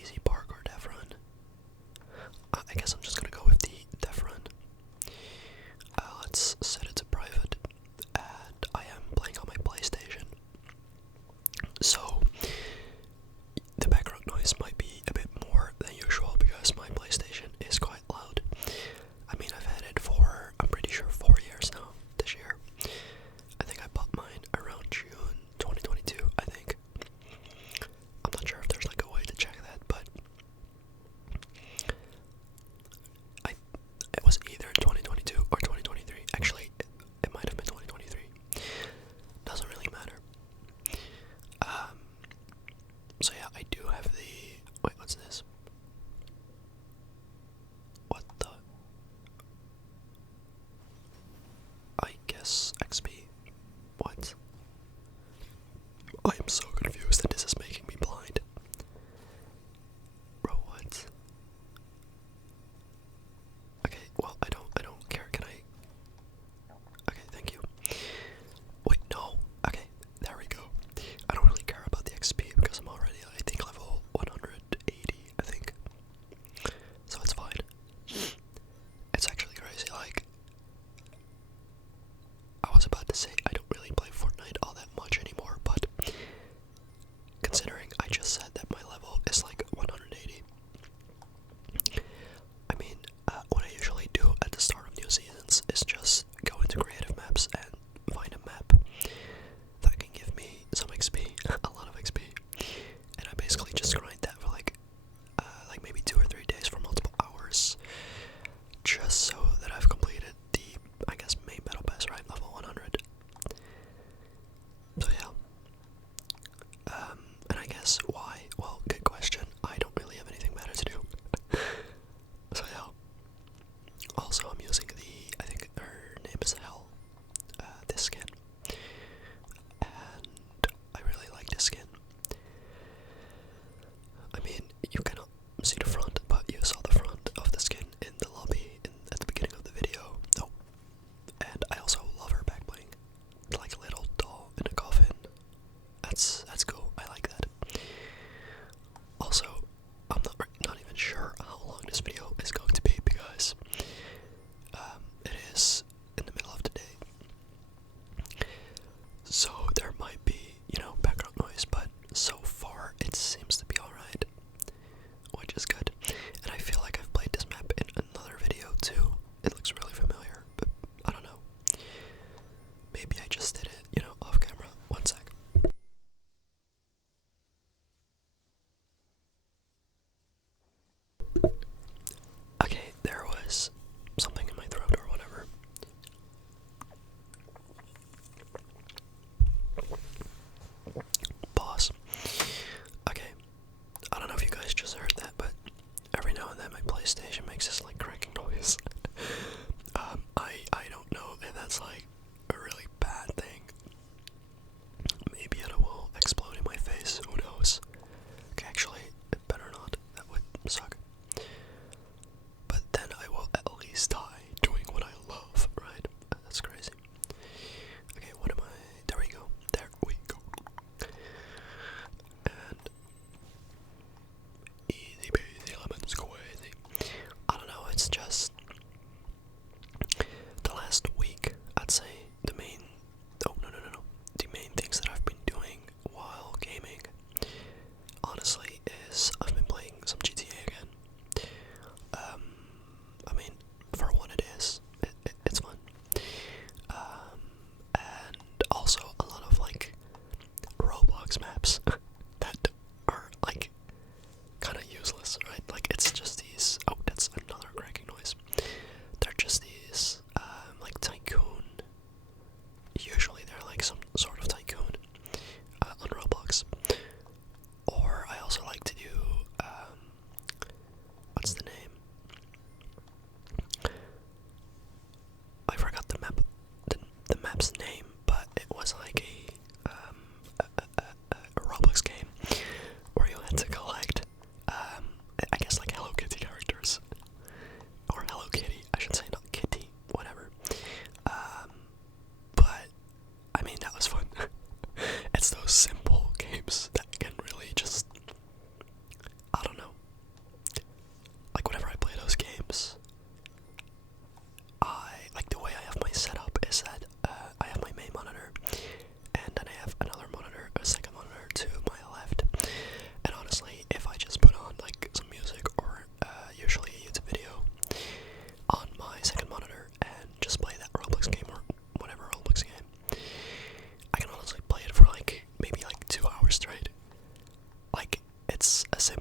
easy park or death run. I guess I'm just gonna go with the death run. Let's set it to private, and I am playing on my PlayStation. So the background noise might be a bit more than usual because my PlayStation is quite loud. I mean, I've had it for, I'm pretty sure, 4 years now, this year. I think I bought mine around June 2022, I think. I'm not sure if there's like a way to check that, but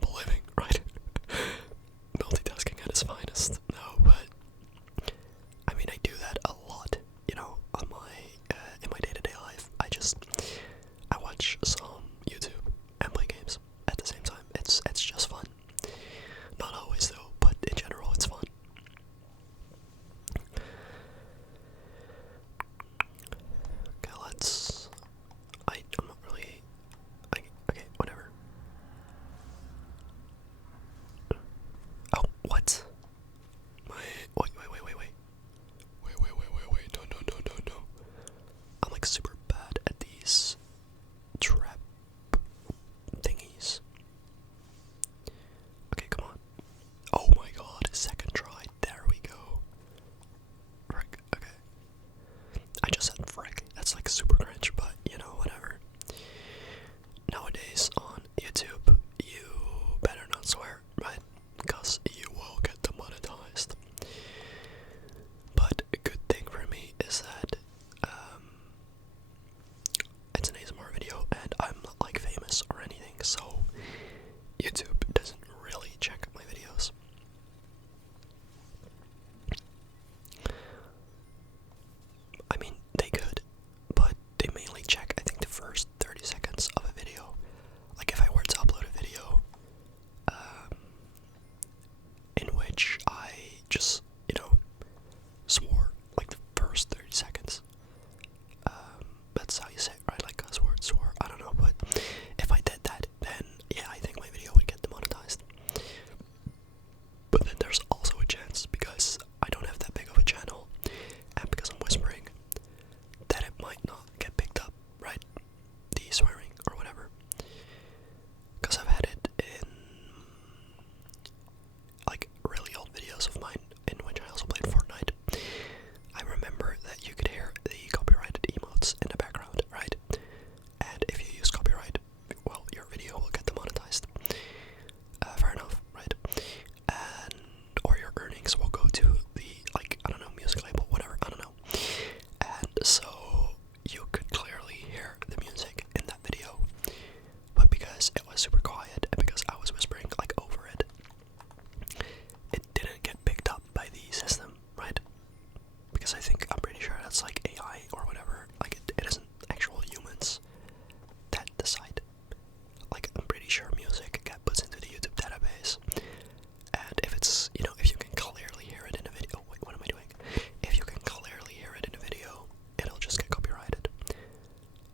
sustainable living, right? Multitasking at its finest. No, but I mean, I do that a lot, you know, on my in my day-to-day life. I watch some YouTube and play games at the same time. It's just fun. Not always though, but in general, it's fun. Okay, I'm not really. Okay, whatever. Oh, what? Wait. No. I'm like super bad at these trap thingies. Okay, come on. Oh my god, second try. There we go. Frick, okay. I just said frick. That's like super cringe, but you know, whatever. Nowadays on YouTube, you better not swear, right? Because you will get demonetized. But a good thing for me is that it's an ASMR video and I'm not like famous or anything, so YouTube doesn't really check my videos. I mean, they could, but they mainly check, I think, the first 30 seconds of a video. Like if I were to upload a video in which I just, you know, swore like the first 30 seconds. That's how you say it, right? Like cuss word, swore. I don't know, but if I did that, then yeah, I think my video would get demonetized. But then there's also a chance, because I don't have that big of a channel, and because I'm whispering, that it might not get picked up, right? The swearing or whatever. Because I've had it in like really old videos of mine in which I also played Fortnite. I remember that you could hear the copyrighted emotes in the background, right? And if you use copyright, well, your video will get demonetized. Fair enough, right? And or your earnings will go to the, like, I don't know, music label, whatever, I don't know. And so you could clearly hear the music in that video, but because it was super quiet and because I was whispering like over it, it didn't get picked up by the system, right? Because I'm pretty sure that's like AI or whatever. Like it isn't actual humans that decide. Like I'm pretty sure music gets put into the YouTube database, and if it's, you know, if you can clearly hear it in a video, wait, what am I doing? If you can clearly hear it in a video, it'll just get copyrighted.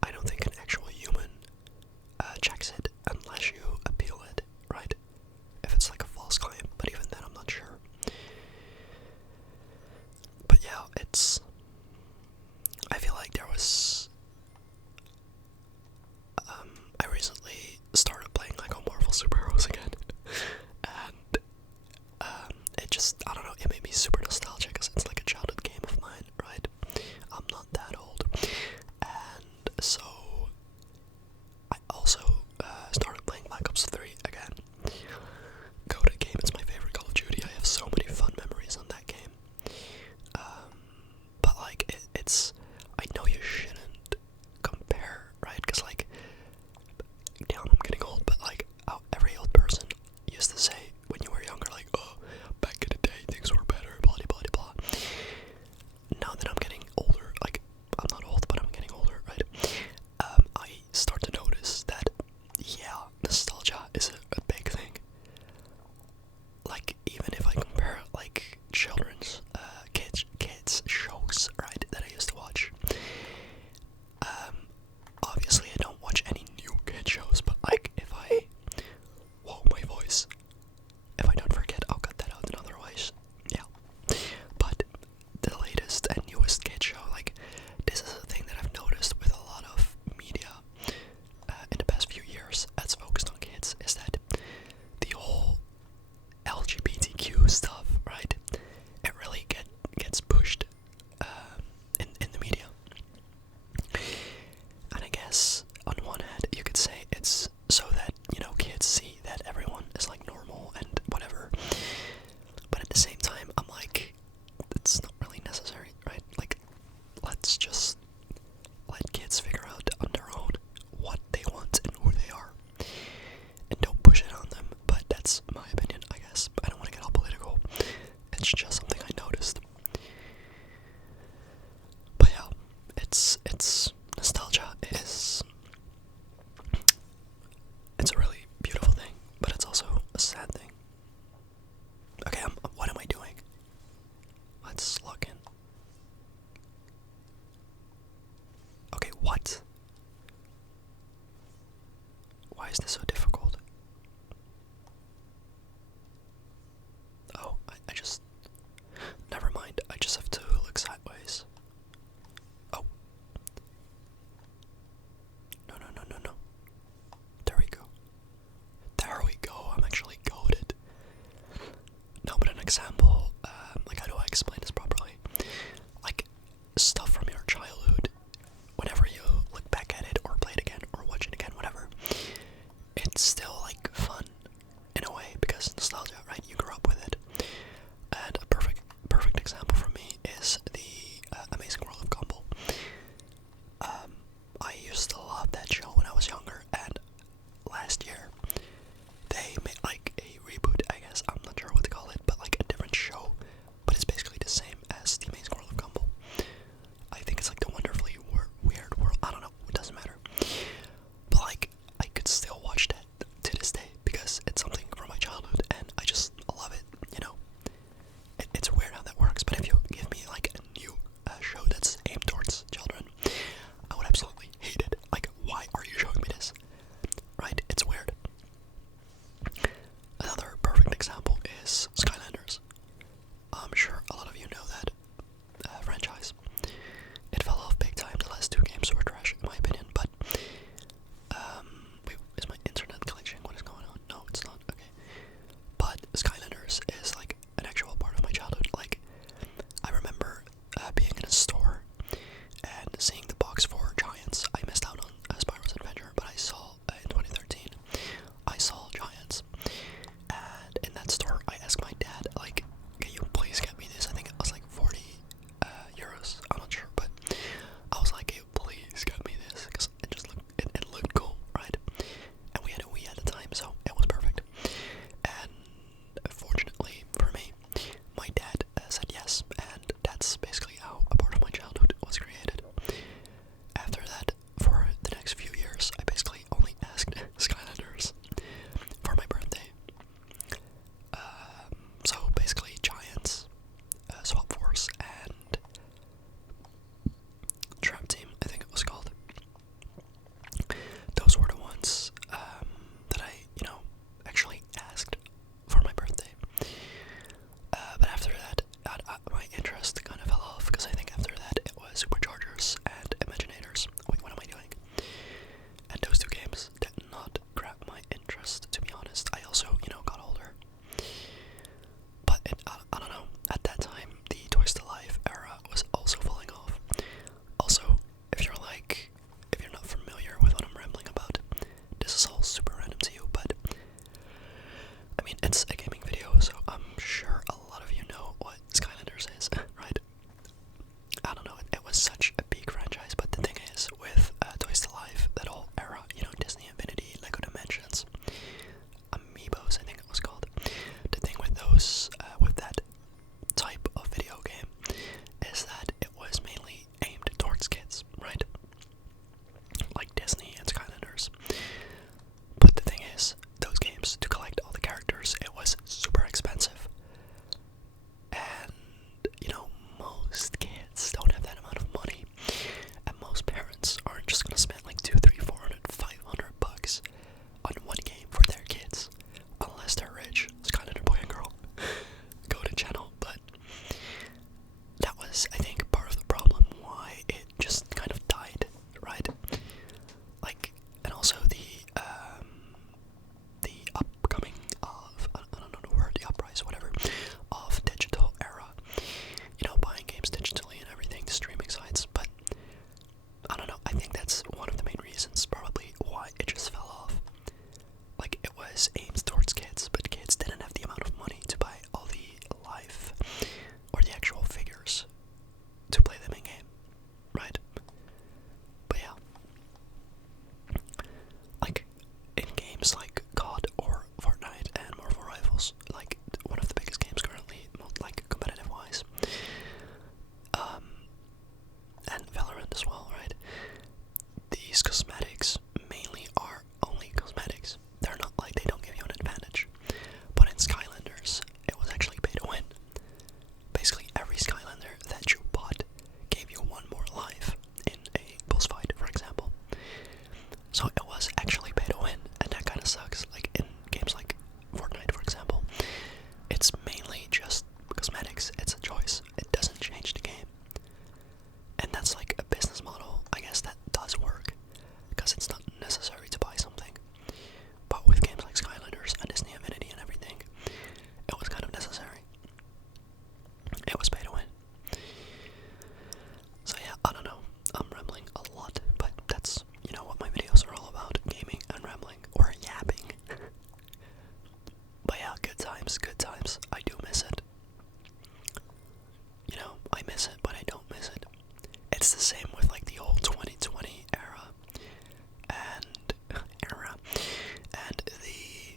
I don't think an actual human checks it unless you appeal it, right? If it's like a false claim, but even then I'm not sure. But yeah, I feel like there was, I recently started playing like on Marvel superheroes again, and it just, I don't know, it made me super nostalgic because it's like a childhood game of mine, right? I'm not that old, and so I also started playing Black Ops 3 again. 𝓤𝓮 it's my favorite Call of Duty. I have so many fun memories on that game. But like it's, I know you shouldn't compare, right? Because like, damn, I'm getting old, but like how every old person used to say when you were younger, like, oh, back in the day things were better, blah blah blah. Now that I'm getting older, like I'm not old, but I'm getting older, right? I start to notice that, yeah, nostalgia is a big thing. Like even if I compare like children's kids shows, right, that I used to watch. Obviously I don't watch any new kid shows, but like if I, whoa, my voice, if I don't forget, I'll cut that out in other ways. Yeah, but the latest and newest kid show, like this is a thing that I've noticed with a lot of media in the past few years that's focused on kids, is that the whole LGBTQ stuff, right? It really gets pushed in the media. And I guess on one hand you could say it's so that, you know, kids see that everyone is like normal and whatever. But at the same time I'm like, it's not really necessary, right? Like let's just let kids figure out on their own what they want and who they are. And don't push it on them, but example is Skylanders. I'm sure a lot of you know that franchise. It fell off big time. The last two games were trash, in my opinion. But wait, is my internet glitching? What is going on? No, it's not. Okay. But Skylanders is like an actual part of my childhood. Like, I remember being in a store and seeing the box for Giants. I missed out on Spyro's Adventure, but I saw in 2013. I saw Giants, and in that store, I asked my dad, like, "Can you please get me this?" I think it was like 40 euros. I'm not sure, but I was like, "Hey, please get me this," because it just looked it looked cool, right? And we had a Wii at the time, so it was perfect. And fortunately for me, my dad said yes, and that's basically how a part of my childhood was created. After that, for the next few years, I basically only asked Skylanders for my birthday. So basically Giants, Swap Force, and Trap Team, I think it was called. Those were the ones that I, actually asked for my birthday. But after that, my interest kind of fell off, because I think after that it was Superchargers and Imaginators. Wait, what am I doing? And those two games did not grab my interest, to be honest. I also, got older. But I don't know, at that time, the Toys to Life era was also falling off. Also, if you're not familiar with what I'm rambling about, this is all super random to you, but I mean, it's a gaming video, so I'm sure a lot of you know what Skylanders is, right? I don't know, it was such a big franchise, but the thing is, with Toys to Life, that whole era, Disney Infinity, Lego Dimensions, Amiibos, I think it was called. The thing with those, with that type of video game, is that it was mainly aimed towards kids, right? Like Disney and Skylanders. But the thing is, those games, to collect all the characters, it was super expensive. And, most kids don't have that amount of money. And most parents aren't just gonna spend like 200, 300, 400, 500 bucks on one game for their kids. Unless they're rich. Skylander Boy and Girl. Go to channel. But that was, I think, part of the problem why it just kind of died, right? Like, and also the upcoming of, I don't know the word, the uprise, whatever, of digital era. Buying games digitally and everything, the streaming sites, but I don't know, I think that's one of the main reasons, probably, why it just fell off. Like, it was aimed towards kids, but kids didn't have the amount of money to buy all the live, or the actual figures, to play them in-game, right? But yeah. Like, in games like COD or Fortnite and Marvel Rivals, like, one of the biggest games currently, like, competitive-wise, and Valorant as well, right? These cosmetics mainly are only cosmetics. They're not like, they don't give you an advantage. But in Skylanders, it was actually pay to win. Basically, every Skylander that you bought gave you one more life in a boss fight, for example. So it was actually pay to win, and that kind of sucks. Like in games like Fortnite, for example, it's mainly just cosmetics. It's a choice. It doesn't change the game. And that's like a business model, I guess, that does work, because it's not necessary to buy something. But with games like Skylanders and Disney Infinity and everything, it was kind of necessary. It was pay to win. So yeah, I don't know, I'm rambling a lot, but that's, what my videos are all about, gaming and rambling, or yapping. But yeah, good times, I do miss it. I miss it, but I don't miss it. It's the same with like the whole 2020 era, and the,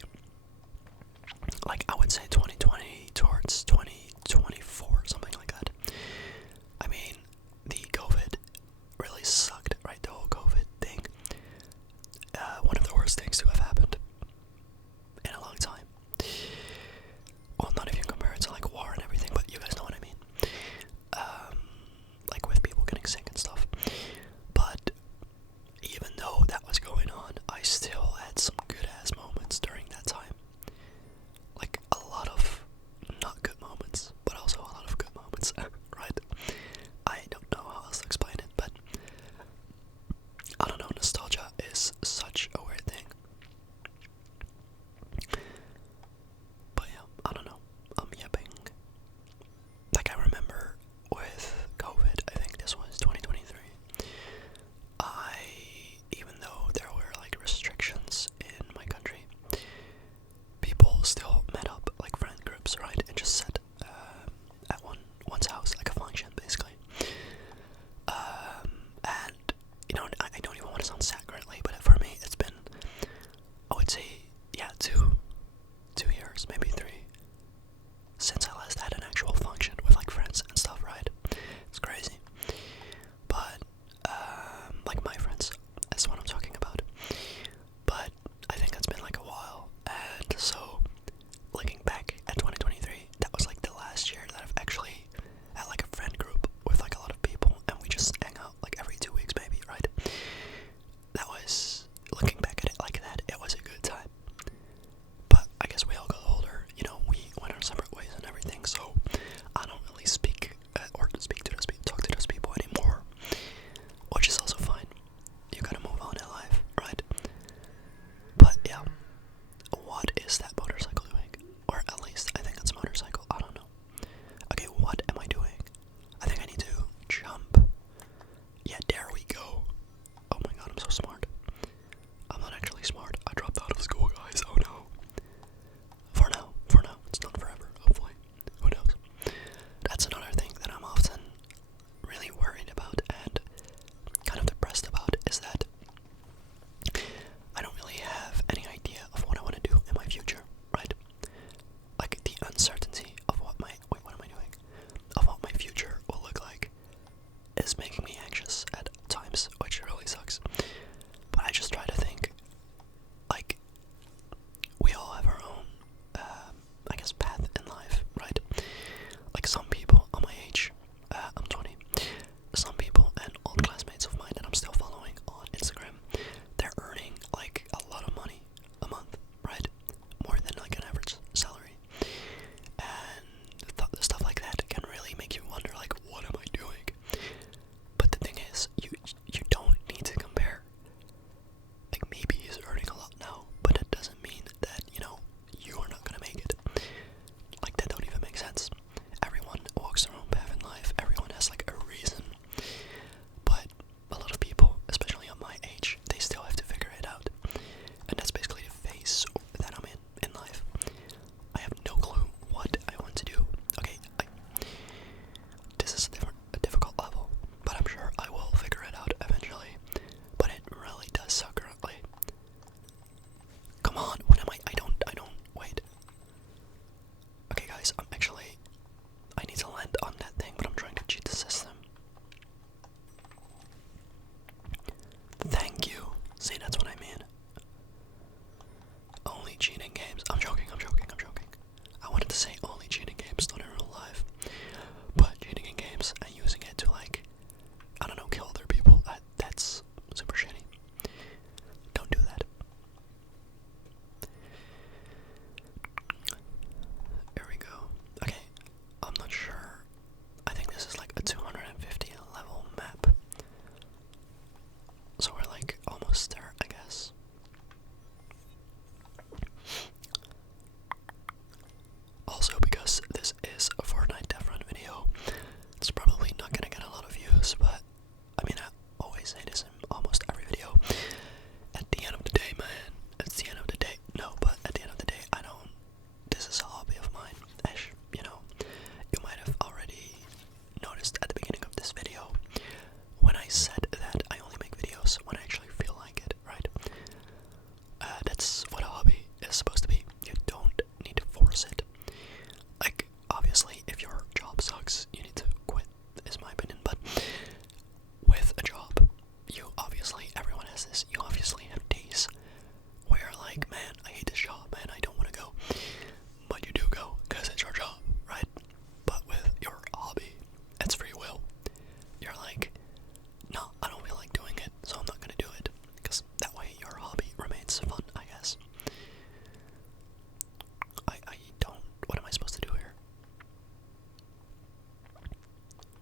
like, I would say 2020 towards 2024, something like that. I mean, the COVID really sucked, right? The whole COVID thing. One of the worst things to have happened in a long time. cars, right, and just sit at one's house, like a function, basically. And I don't even want to sound sad currently, but for me, it's been, I would say, yeah, 2 years, maybe 3, since I last had an actual function with like friends and stuff, right? It's crazy. But like my friends, that's what I'm talking about. But I think it's been like a while, and so looking back at 2023, that was like the last year that I've actually had like a friend group with like a lot of people, and we just hang out like every 2 weeks maybe, right? That was, looking back at it like that, it was a good time. But I guess we all got older, we went our separate ways and everything, so I don't really speak or talk to those people anymore, which is also fine. You gotta move on in life, right? But yeah, what is that motorcycle doing? Or at least I think it's a motorcycle, I don't know. Okay, what am I doing? I think I need to jump. Yeah, there we go. Oh my god, I'm so smart. I'm not actually smart. I dropped out of school, guys. Oh no. For now. It's not forever, hopefully. Who knows? That's another thing that I'm often really worried about and kind of depressed about, is that I don't really have any idea of what I want to do in my future, right? Like the uncertainty of what am I doing? Of what my future will look like is making me anxious at times, which really sucks. But I just try to think, like, we all have our own, I guess, path in life, right? Like some people on my age, I'm 20, some people and old classmates of mine that I'm still following on Instagram, they're earning like a lot of money a month, right? More than like an average salary. And stuff like that can really make you wonder, like, what am I doing? But the thing is, you don't need to compare. Like, maybe he's earning a lot now, but it doesn't mean that, you are not gonna make it. Like, that don't even make sense. Everyone walks their own path in life. Everyone has, like, a reason. But a lot of people, especially on my age, they still have to figure it out. And that's basically the phase that I'm in life. I have no clue what I want to do. Okay, this is a difficult level, but I'm sure I will figure it out eventually. But it really does suck currently. Come on, what am I don't, wait. Okay guys, I need to land on that thing, but I'm trying to cheat the system. Thank you. See, that's what I mean. Only cheating games. I'm joking. I wanted to say only cheating games, not in real life. But cheating in games and using it to, like, I don't know, kill other people, that's super shitty. Don't do that. Here we go. Okay, I'm not sure. I think this is like a 250 level map. So we're like almost there, I guess. Also, because this is a Fortnite Death Run video, it's probably not gonna get a lot of views, but I mean, I always say this in almost every video. At the end of the day, man, it's the end of the day. No, but at the end of the day, this is a hobby of mine. You might have already noticed at the beginning of this video when I said that I only make videos when I actually feel like it, right? That's what a hobby is supposed to be. You don't need to force it. Like, obviously, if your job sucks, you need to quit, is my opinion, but with a job, everyone has this, you obviously have days where you're like, man, I hate this job, man, I don't want to go, but you do go, because it's your job, right? But with your hobby, it's free will. You're like, no, I don't feel like doing it, so I'm not gonna do it, because that way your hobby remains fun, I guess. What am I supposed to do here?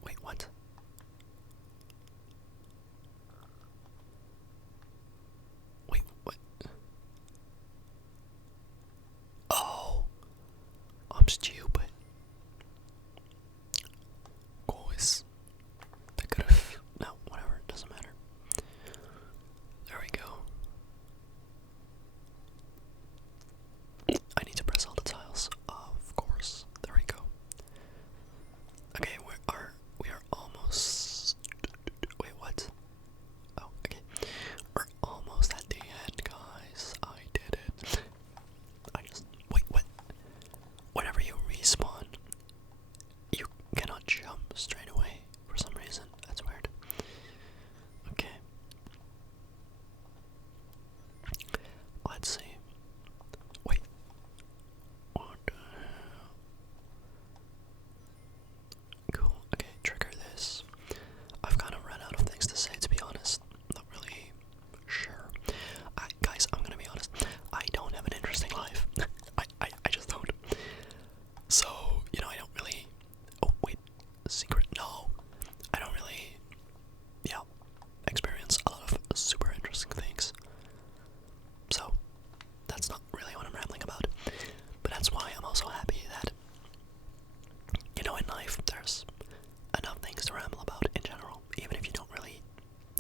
Wait, what? Wait, what? Oh, I'm stupid. Guys, I could've, no, whatever, it doesn't matter. There we go. I need to press all the tiles, of course. also happy that, you know, in life there's enough things to ramble about in general, even if you don't really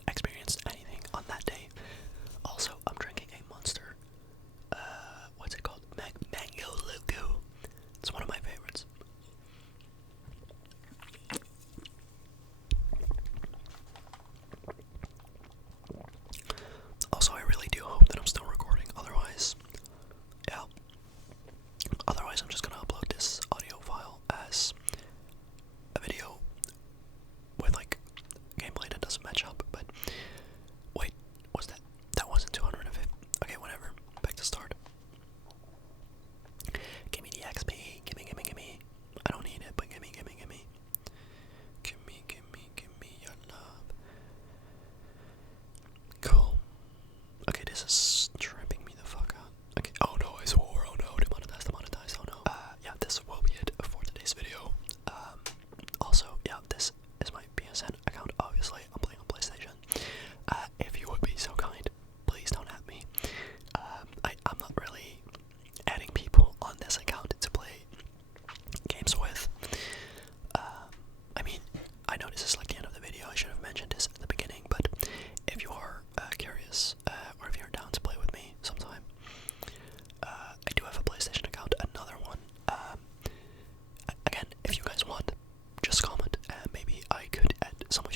experience anything on that day. Also, I'm drinking a Monster, what's it called? Mango Loco. It's one of my favorites. Also, I really do hope that I'm still recording, otherwise, yeah. Otherwise, I'm just gonna upload this audio file as a video with, like, gameplay that doesn't match up, but, wait, was that? That wasn't 250. Okay, whatever. Back to start. Gimme the XP. Gimme. I don't need it, but gimme. Gimme your love. Cool. Okay, this is tripping me the fuck out. Okay. Oh no, I swore. Oh no, demonetized. Oh no. Yeah, this will be it for today's video. Also, yeah, this is my PSN account. Obviously, I'm playing on PlayStation. If you would be so kind, please don't at me. I'm not really adding people on this account to play games with. I mean, I know this is like the end of the video. I should have mentioned this at the beginning, but if you are curious, or if you're down to play with me sometime, I do have a PlayStation account, another one. Again, if you guys want, just comment, and maybe I could add some of